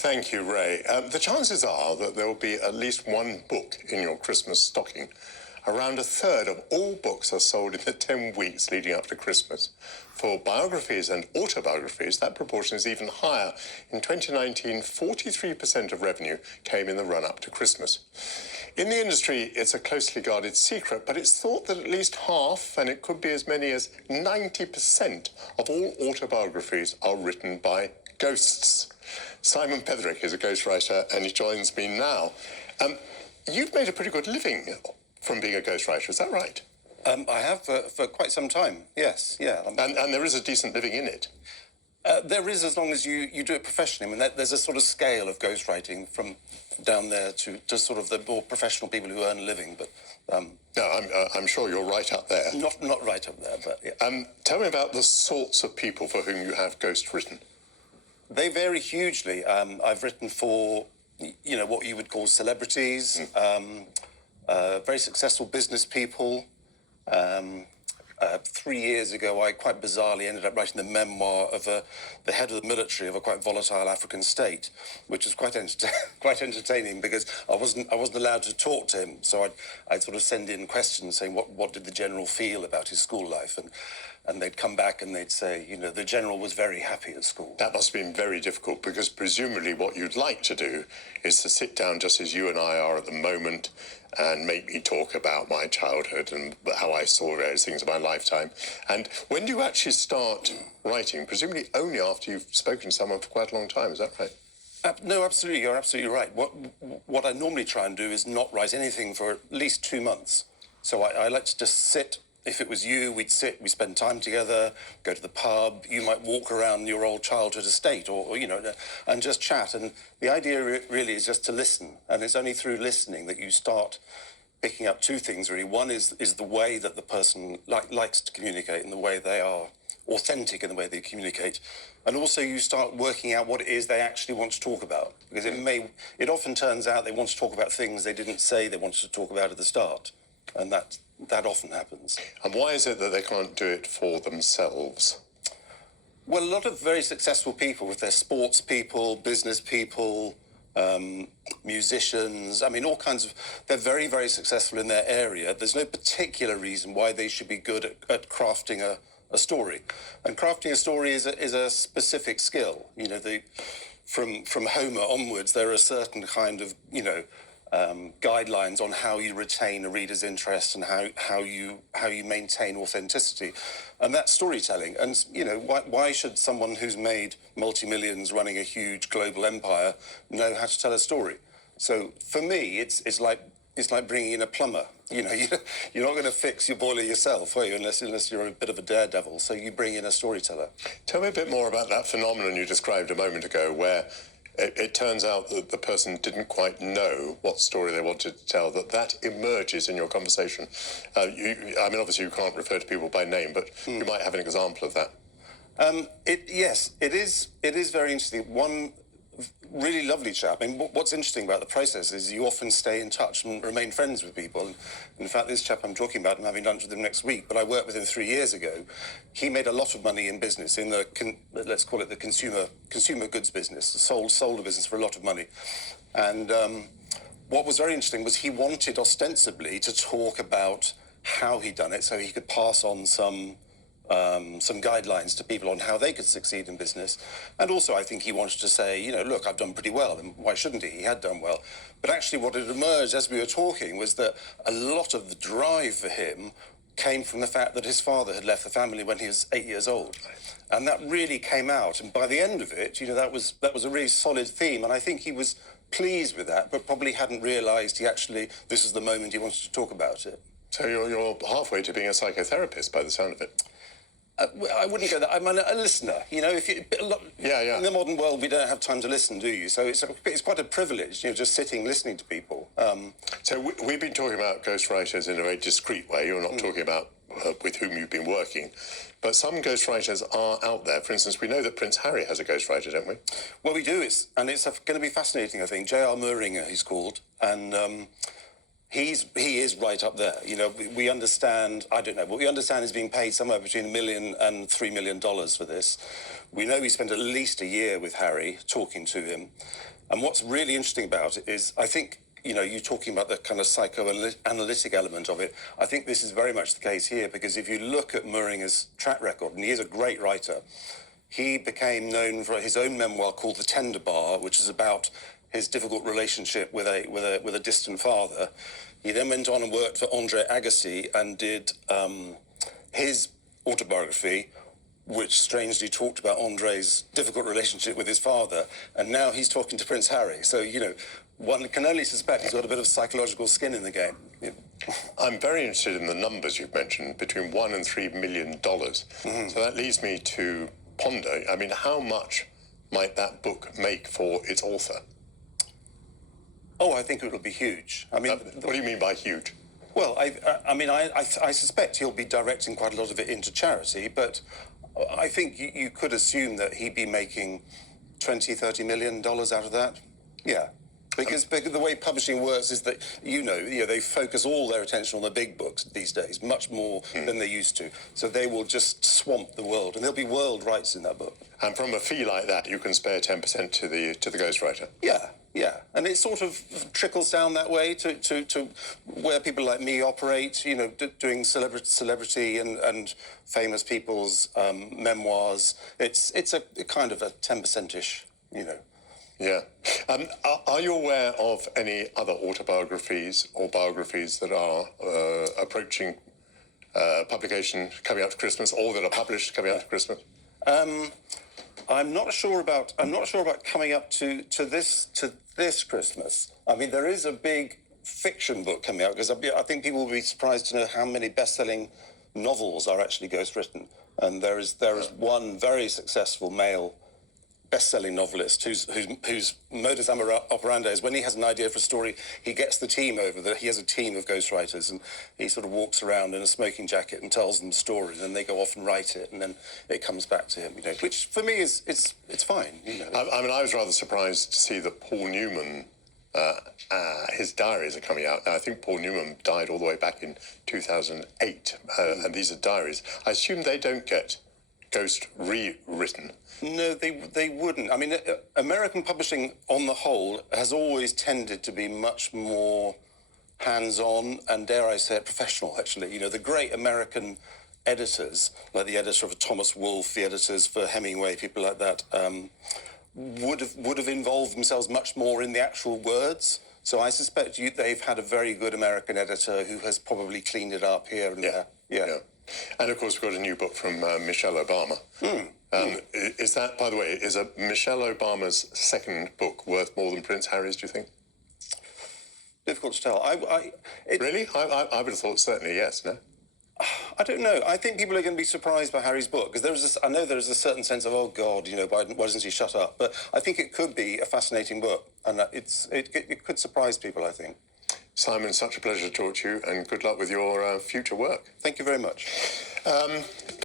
Thank you, Ray. The chances are that there will be at least one book in your Christmas stocking. Around a third of all books are sold in the 10 weeks leading up to Christmas. For biographies and autobiographies, that proportion is even higher. In 2019, 43% of revenue came in the run-up to Christmas. In the industry, it's a closely guarded secret, but it's thought that at least half, and it could be as many as 90% of all autobiographies are written by ghosts. Simon Petherick is a ghostwriter, and he joins me now. You've made a pretty good living from being a ghostwriter, is that right? I have for quite some time, yes, yeah. And there is a decent living in it? There is, as long as you do it professionally. I mean, there's a sort of scale of ghostwriting from down there to sort of the more professional people who earn a living, but... No, I'm sure you're right up there. Not right up there, but yeah. Tell me about the sorts of people for whom you have ghost written. They vary hugely. I've written for, you know, what you would call celebrities, very successful business people. 3 years ago, I quite bizarrely ended up writing the memoir of the head of the military of a quite volatile African state, which was quite entertaining because I wasn't allowed to talk to him. So I'd sort of send in questions saying what did the general feel about his school life, and they'd come back and they'd say, you know, the general was very happy at school. That must have been very difficult because presumably what you'd like to do is to sit down just as you and I are at the moment and make me talk about my childhood and how I saw various things in my lifetime. And when do you actually start writing? Presumably only after you've spoken to someone for quite a long time, is that right? No, absolutely, you're absolutely right. What I normally try and do is not write anything for at least 2 months. So I like to just sit. If it was you, we'd sit, we spend time together, go to the pub, you might walk around your old childhood estate or you know, and just chat. And the idea really is just to listen. And it's only through listening that you start picking up two things, really. One is the way that the person likes to communicate and the way they are authentic in the way they communicate. And also you start working out what it is they actually want to talk about. Because it often turns out they want to talk about things they didn't say they wanted to talk about at the start. And that often happens. And why is it that they can't do it for themselves? Well, a lot of very successful people, if they're sports people, business people, musicians, I mean, all kinds of... They're very, very successful in their area. There's no particular reason why they should be good at crafting a story. And crafting a story is a specific skill. You know, from Homer onwards, there are certain kind of, you know, guidelines on how you retain a reader's interest and how you maintain authenticity, and that's storytelling. And you know, why should someone who's made multi-millions running a huge global empire know how to tell a story? So for me, it's like bringing in a plumber. You know, you're not going to fix your boiler yourself, are you? Unless you're a bit of a daredevil. So you bring in a storyteller. Tell me a bit more about that phenomenon you described a moment ago, where it turns out that the person didn't quite know what story they wanted to tell, that emerges in your conversation. I mean, obviously you can't refer to people by name, but you might have an example of that. Yes, it is very interesting. One really lovely chap. I mean, what's interesting about the process is you often stay in touch and remain friends with people. And in fact, this chap I'm talking about, I'm having lunch with him next week, but I worked with him 3 years ago. He made a lot of money in business, in the, let's call it the consumer goods business, sold a business for a lot of money. And what was very interesting was he wanted ostensibly to talk about how he'd done it so he could pass on some guidelines to people on how they could succeed in business. And also, I think he wanted to say, you know, look, I've done pretty well, and why shouldn't he? He had done well. But actually what had emerged as we were talking was that a lot of the drive for him came from the fact that his father had left the family when he was 8 years old. And that really came out. And by the end of it, you know, that was a really solid theme. And I think he was pleased with that, but probably hadn't realised this was the moment he wanted to talk about it. So you're halfway to being a psychotherapist by the sound of it. I wouldn't go there. I'm a listener. You know, Yeah. In the modern world, we don't have time to listen, do you? So it's quite a privilege, you know, just sitting, listening to people. So we've been talking about ghostwriters in a very discreet way. You're not talking about with whom you've been working. But some ghostwriters are out there. For instance, we know that Prince Harry has a ghostwriter, don't we? Well, we do. It's going to be fascinating, I think. J.R. Moeringer, he's called. And he is right up there. You know, we understand, I don't know, but we understand he's being paid somewhere between $1 million and $3 million for this. We know he spent at least a year with Harry talking to him. And what's really interesting about it is, I think, you know, you're talking about the kind of psychoanalytic element of it. I think this is very much the case here, because if you look at Meiringer's track record, and he is a great writer, he became known for his own memoir called The Tender Bar, which is about his difficult relationship with a distant father. He then went on and worked for Andre Agassi and did his autobiography, which strangely talked about Andre's difficult relationship with his father. And now he's talking to Prince Harry. So, you know, one can only suspect he's got a bit of psychological skin in the game. Yeah. I'm very interested in the numbers you've mentioned, between $1 and $3 million. Mm-hmm. So that leads me to ponder, I mean, how much might that book make for its author? Oh, I think it will be huge. I mean, what do you mean by huge? Well, I suspect he'll be directing quite a lot of it into charity, but I think you could assume that he'd be making $20, $30 million out of that. Yeah. Because the way publishing works is that, you know, they focus all their attention on the big books these days, much more than they used to. So they will just swamp the world, and there'll be world rights in that book. And from a fee like that, you can spare 10% to the ghostwriter? Yeah. And it sort of trickles down that way to where people like me operate, you know, doing celebrity and famous people's memoirs. It's a kind of a 10%-ish, you know. Yeah. Are you aware of any other autobiographies or biographies that are approaching publication coming up to Christmas, or that are published coming up to Christmas? I'm not sure about coming up to this Christmas. I mean, there is a big fiction book coming out, because I think people will be surprised to know how many best-selling novels are actually ghostwritten. And there is one very successful male best-selling novelist whose modus operandi is, when he has an idea for a story, he gets the team over. He has a team of ghostwriters, and he sort of walks around in a smoking jacket and tells them stories, and they go off and write it, and then it comes back to him. You know, which for me is it's fine. You know. I mean, I was rather surprised to see that Paul Newman, his diaries are coming out. Now, I think Paul Newman died all the way back in 2008, and these are diaries. I assume they don't get ghost rewritten. No, they wouldn't. I mean, American publishing on the whole has always tended to be much more hands-on and, dare I say it, professional, actually. You know, the great American editors, like the editor of Thomas Wolfe, the editors for Hemingway, people like that, would have involved themselves much more in the actual words. So I suspect they've had a very good American editor who has probably cleaned it up here and there. Yeah. And, of course, we've got a new book from Michelle Obama. Is that, by the way, is Michelle Obama's second book worth more than Prince Harry's, do you think? Difficult to tell. Really? I would have thought certainly yes, no? I don't know. I think people are going to be surprised by Harry's book, because I know there's a certain sense of, oh, God, you know, why doesn't he shut up? But I think it could be a fascinating book, and it could surprise people, I think. Simon, such a pleasure to talk to you, and good luck with your future work. Thank you very much.